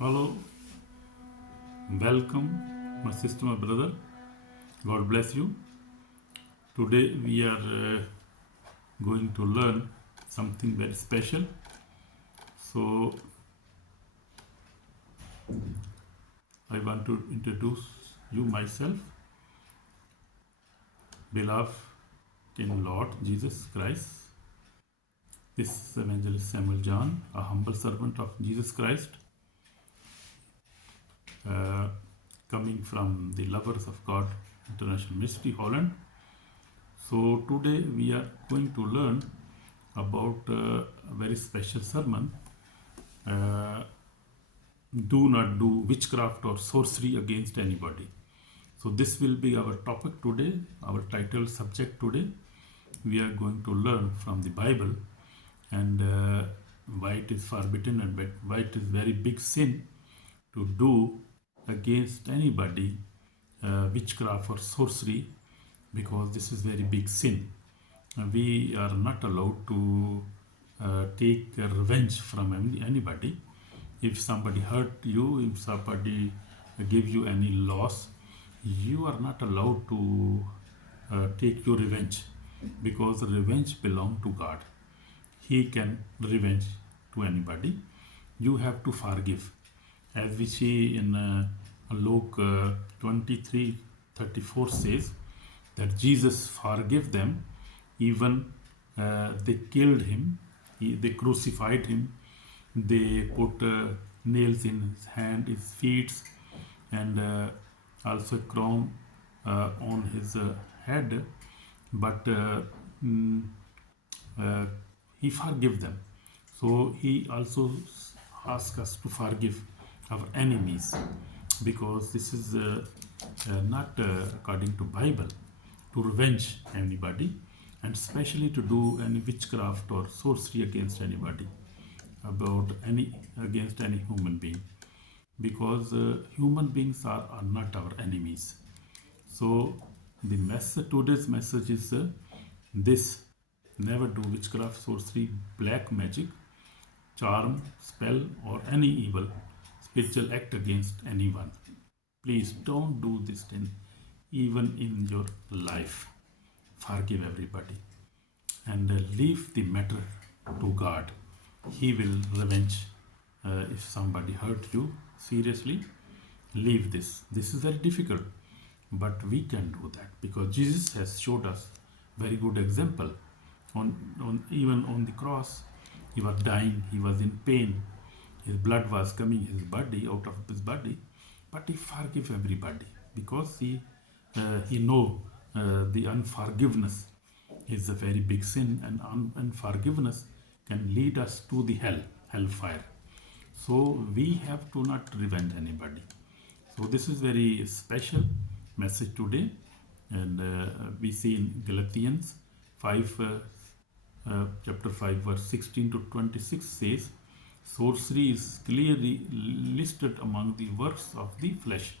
Hello, welcome, my sister, my brother. God bless you. Today we are going to learn something very special. So, I want to introduce you myself, beloved in Lord Jesus Christ. This is Evangelist Samuel John, a humble servant of Jesus Christ, coming from the lovers of God Int'l Ministry Holland. So today we are going to learn about a very special sermon. Do not do witchcraft or sorcery against anybody. So this will be our topic today, our title subject today. We are going to learn from the Bible and why it is forbidden and why it is very big sin to do against anybody witchcraft or sorcery, because this is very big sin. We are not allowed to take revenge from anybody. If somebody hurt you, if somebody give you any loss, you are not allowed to take your revenge, because revenge belongs to God. He can revenge to anybody. You have to forgive, as we see in Luke 23:34 says that Jesus forgave them, even they killed him, they crucified him, they put nails in his hand, his feet, and also a crown on his head, but he forgave them. So he also asks us to forgive our enemies, because this is not according to Bible to revenge anybody, and especially to do any witchcraft or sorcery against anybody, against any human being, because human beings are not our enemies. So today's message is this: never do witchcraft, sorcery, black magic, charm, spell, or any evil spiritual act against anyone. Please don't do this even in your life. Forgive everybody and leave the matter to God. He will revenge. If somebody hurt you seriously, leave this. This is very difficult, but we can do that, because Jesus has showed us very good example. Even on the cross, he was dying, he was in pain, his blood was coming his body out of his body, but he forgive everybody, because he know the unforgiveness is a very big sin, and unforgiveness can lead us to the hellfire. So we have to not revenge anybody. So this is very special message today, and we see in Galatians 5, chapter 5, verse 16 to 26 says, sorcery is clearly listed among the works of the flesh.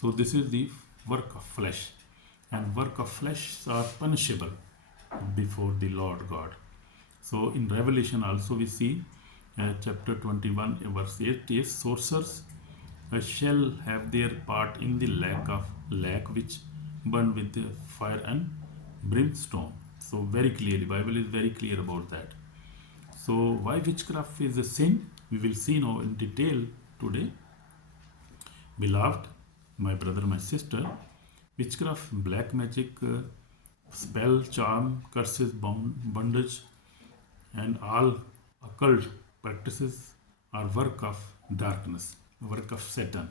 So this is the work of flesh, and work of flesh are punishable before the Lord God. So in Revelation also we see chapter 21 verse 8 is, sorcerers shall have their part in the lake which burn with the fire and brimstone. So very clearly, Bible is very clear about that. So why witchcraft is a sin, we will see now in detail today. Beloved, my brother, my sister, witchcraft, black magic, spell, charm, curses, bondage, and all occult practices are work of darkness, work of Satan.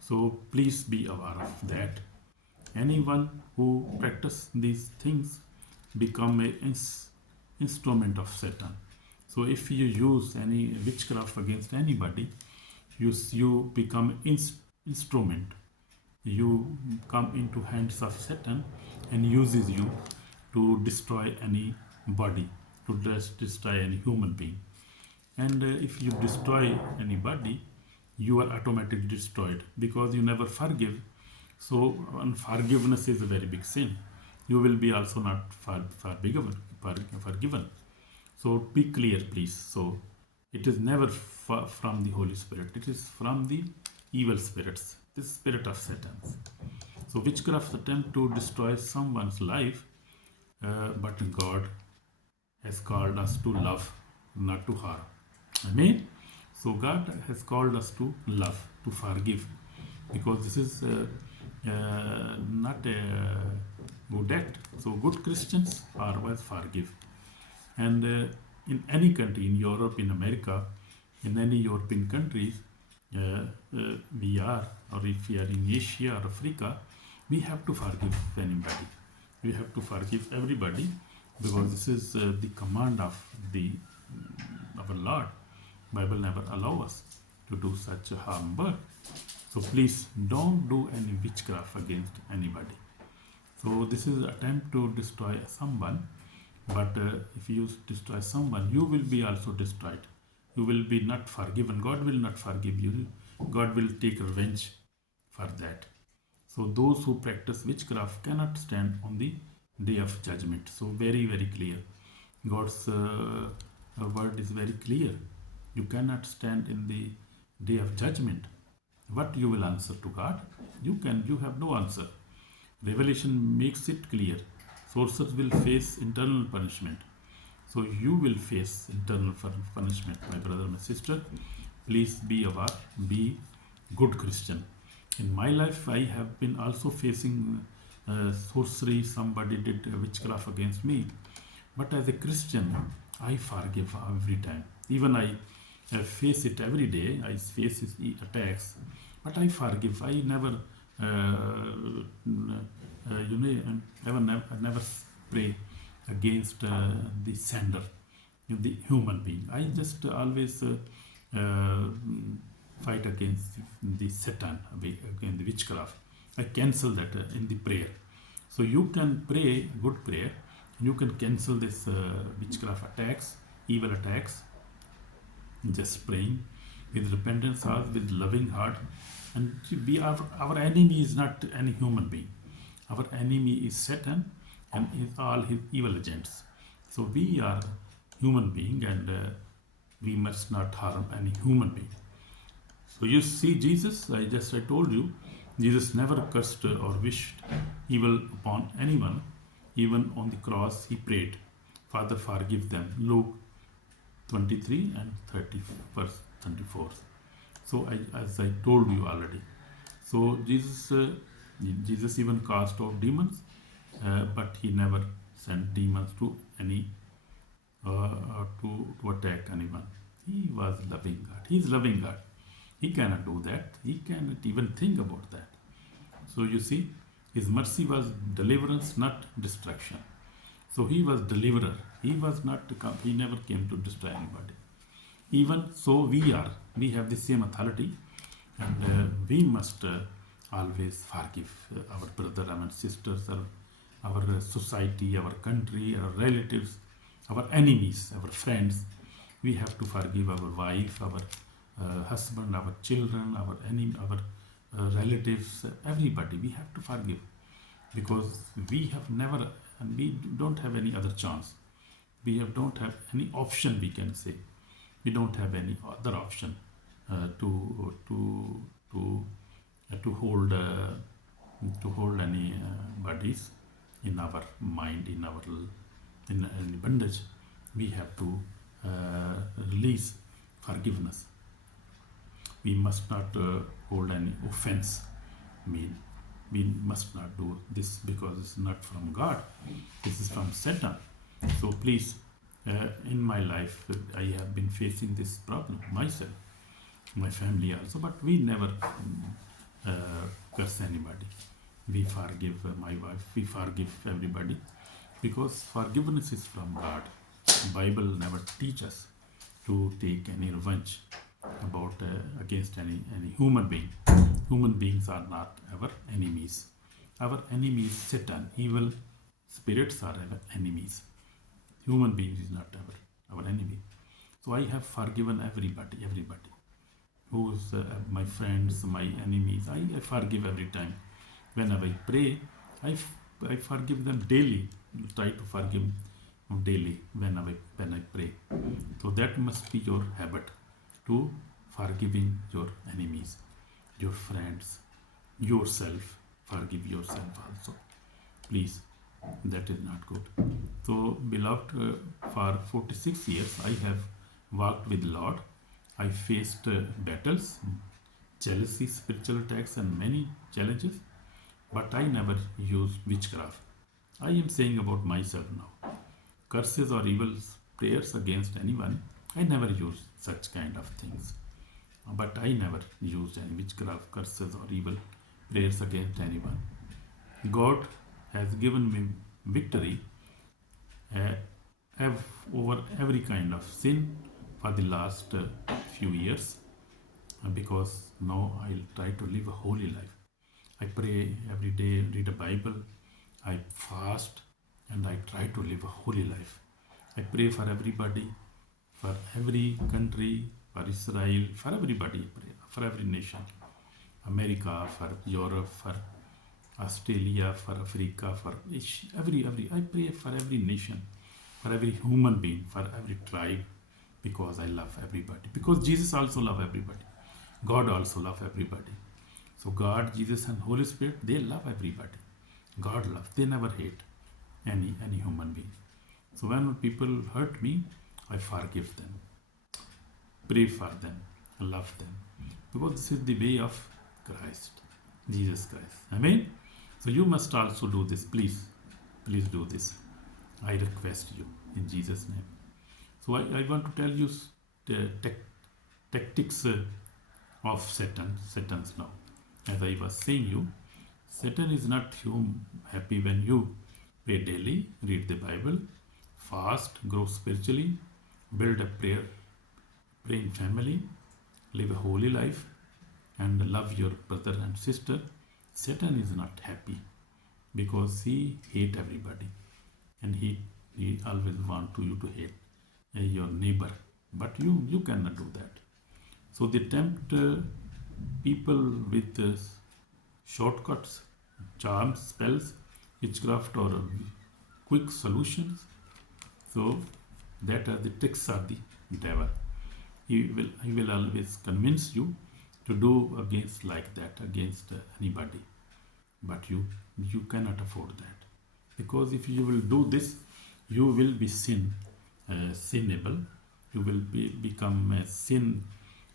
So please be aware of that. Anyone who practice these things become an instrument of Satan. So if you use any witchcraft against anybody, you become instrument. You come into hands of Satan and uses you to destroy any body, to destroy any human being. And if you destroy anybody, you are automatically destroyed, because you never forgive. So unforgiveness is a very big sin. You will be also not forgiven. So be clear, please. So It is never from the Holy Spirit. It is from the evil spirits, the spirit of Satan. So witchcraft attempt to destroy someone's life, but God has called us to love, not to harm. Amen. So God has called us to love, to forgive, because this is not a good act. So good Christians always forgive. And in any country, in Europe, in America, in any European countries, we are, or if we are in Asia or Africa, we have to forgive anybody. We have to forgive everybody, because this is the command of our Lord. Bible never allow us to do such a harm work. So please don't do any witchcraft against anybody. So this is an attempt to destroy someone, but if you destroy someone, you will be also destroyed. You will be not forgiven. God will not forgive you. God will take revenge for that. So those who practice witchcraft cannot stand on the day of judgment. So very, very clear. God's word is very clear. You cannot stand in the day of judgment. What you will answer to God? You have no answer. Revelation makes it clear. Sorcerers will face eternal punishment. So you will face eternal punishment, my brother, my sister. Please be aware, be good Christian. In my life, I have been also facing sorcery. Somebody did witchcraft against me. But as a Christian, I forgive every time. Even I face it every day. I face his attacks, but I forgive. I never, never pray against the sender, the human being. I just always fight against the Satan, against the witchcraft. I cancel that in the prayer. So you can pray good prayer. You can cancel this witchcraft attacks, evil attacks, just praying with repentance heart, with loving heart. And our enemy is not any human being. Our enemy is Satan and all his evil agents. So we are human being, and we must not harm any human being. So you see Jesus, I told you, Jesus never cursed or wished evil upon anyone. Even on the cross, he prayed, Father, forgive them. Luke 23 and 30, verse 24. So as I told you already. So Jesus even cast out demons, but he never sent demons to any to attack anyone. He was loving God. He is loving God. He cannot do that. He cannot even think about that. So you see, his mercy was deliverance, not destruction. So he was deliverer. He was not to come. He never came to destroy anybody. Even so, we have the same authority, and we must always forgive our brother and sisters, our society, our country, our relatives, our enemies, our friends. We have to forgive our wife, our husband, our children, our enemy, our relatives, everybody. We have to forgive, because we have never, and we don't have any other chance. Don't have any option, we can say. We don't have any other option to hold any bodies in our mind, in bondage. We have to release forgiveness. We must not hold any offense. We must not do this, because it's not from God. This is from Satan. So please, in my life, I have been facing this problem myself, my family also, but we never curse anybody. We forgive my wife, we forgive everybody, because forgiveness is from God. The Bible never teaches us to take any revenge about against any human being. Human beings are not our enemies. Our enemy is Satan. Evil spirits are our enemies. Human beings is not our enemy. So I have forgiven everybody who's my friends, my enemies. I forgive every time. Whenever I pray, I forgive them daily. Try to forgive daily when I pray. So that must be your habit, to forgiving your enemies, your friends, yourself. Forgive yourself also. Please, that is not good. So, beloved, for 46 years I have walked with Lord. I faced battles, jealousy, spiritual attacks, and many challenges, but I never used witchcraft. I am saying about myself now. Curses or evil prayers against anyone, I never used such kind of things. But I never used any witchcraft, curses, or evil prayers against anyone. God has given me victory over every kind of sin for the last few years, because now I'll try to live a holy life. I pray every day, read a Bible, I fast, and I try to live a holy life. I pray for everybody, for every country, for Israel, for everybody, I pray, for every nation, America, for Europe, for Australia, for Africa, for every I pray for every nation, for every human being, for every tribe, because I love everybody. Because Jesus also love everybody. God also love everybody. So God, Jesus, and Holy Spirit, they love everybody. God loves. They never hate any human being. So when people hurt me, I forgive them, pray for them, love them, because this is the way of Christ, Jesus Christ. Amen. So you must also do this. Please do this. I request you in Jesus' name. So I want to tell you the tactics of Satan's now. As I was saying you, Satan is not happy when you pray daily, read the Bible, fast, grow spiritually, build a praying family, live a holy life, and love your brother and sister. Satan is not happy because he hates everybody, and he always wants you to hate your neighbor, but you cannot do that. So they tempt people with shortcuts, charms, spells, witchcraft, or quick solutions. So that are the tricks of the devil. He will always convince you to do against anybody, but you cannot afford that, because if you will do this, you will be sinnable. You will become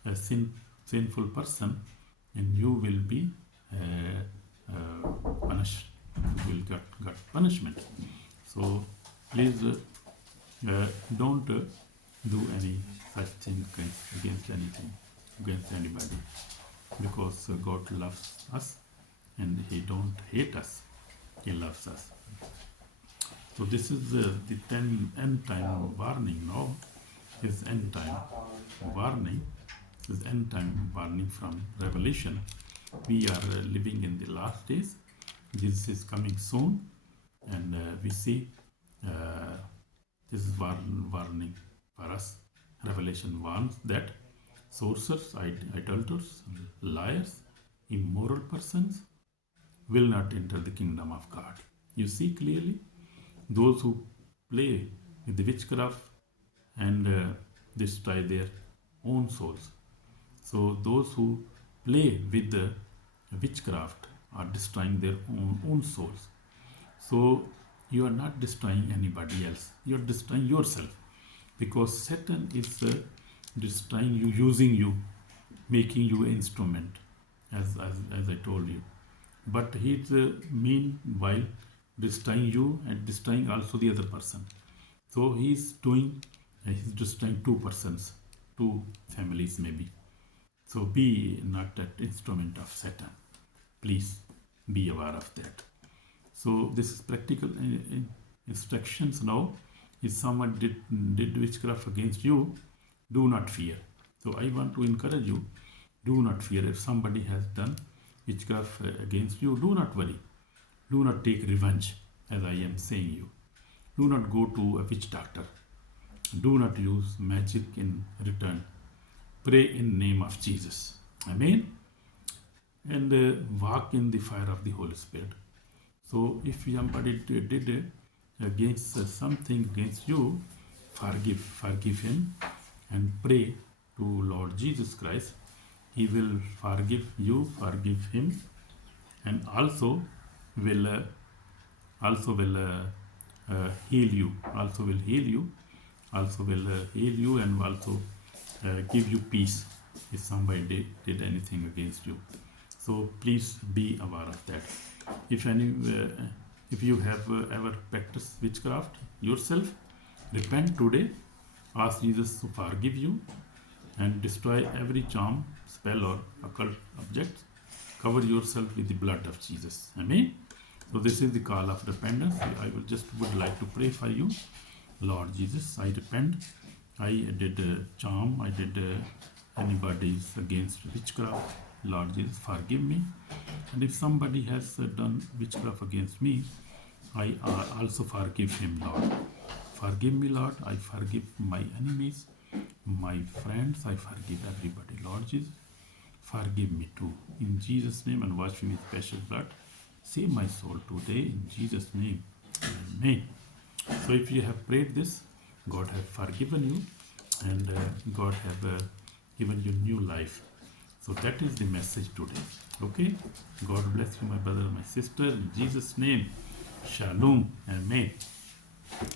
a sinful person, and you will be punished. You will get punishment. So please don't do any such thing against anybody, because God loves us and He don't hate us. He loves us. So this is the end time warning now. Is end time warning. Is end time warning from Revelation. We are living in the last days. Jesus is coming soon, and we see this is warning for us. Revelation warns that sorcerers, idolaters, liars, immoral persons will not enter the kingdom of God. You see clearly, those who play with the witchcraft and destroy their own souls. So those who play with the witchcraft are destroying their own souls. So you are not destroying anybody else. You are destroying yourself, because Satan is destroying you, using you, making you an instrument, as I told you. But he is meanwhile destroying you and destroying also the other person. So he's destroying two persons, two families maybe. So be not that instrument of Satan. Please be aware of that. So this is practical instructions now. If someone did witchcraft against you, do not fear. So I want to encourage you, do not fear. If somebody has done witchcraft against you, do not worry. Do not take revenge, as I am saying you. Do not go to a witch doctor. Do not use magic in return. Pray in name of Jesus. Amen. And walk in the fire of the Holy Spirit. So if somebody did against something against you, forgive him, and pray to Lord Jesus Christ. He will forgive you, forgive him, and also will heal you. Also will heal you. Also will heal you and also give you peace if somebody did anything against you. So please be aware of that. If you have ever practiced witchcraft yourself, repent today. Ask Jesus to forgive you and destroy every charm, spell, or occult object. Cover yourself with the blood of Jesus. Amen. So this is the call of repentance. I would like to pray for you. Lord Jesus, I repent. I did charm. I did anybody's against witchcraft. Lord Jesus, forgive me. And if somebody has done witchcraft against me, I also forgive him, Lord. Forgive me, Lord. I forgive my enemies, my friends. I forgive everybody. Lord Jesus, forgive me too. In Jesus' name, and wash me with special blood. Save my soul today. In Jesus' name, amen. So if you have prayed this, God have forgiven you, and God have given you new life. So that is the message today. Okay? God bless you, my brother, my sister. In Jesus' name, shalom. Amen.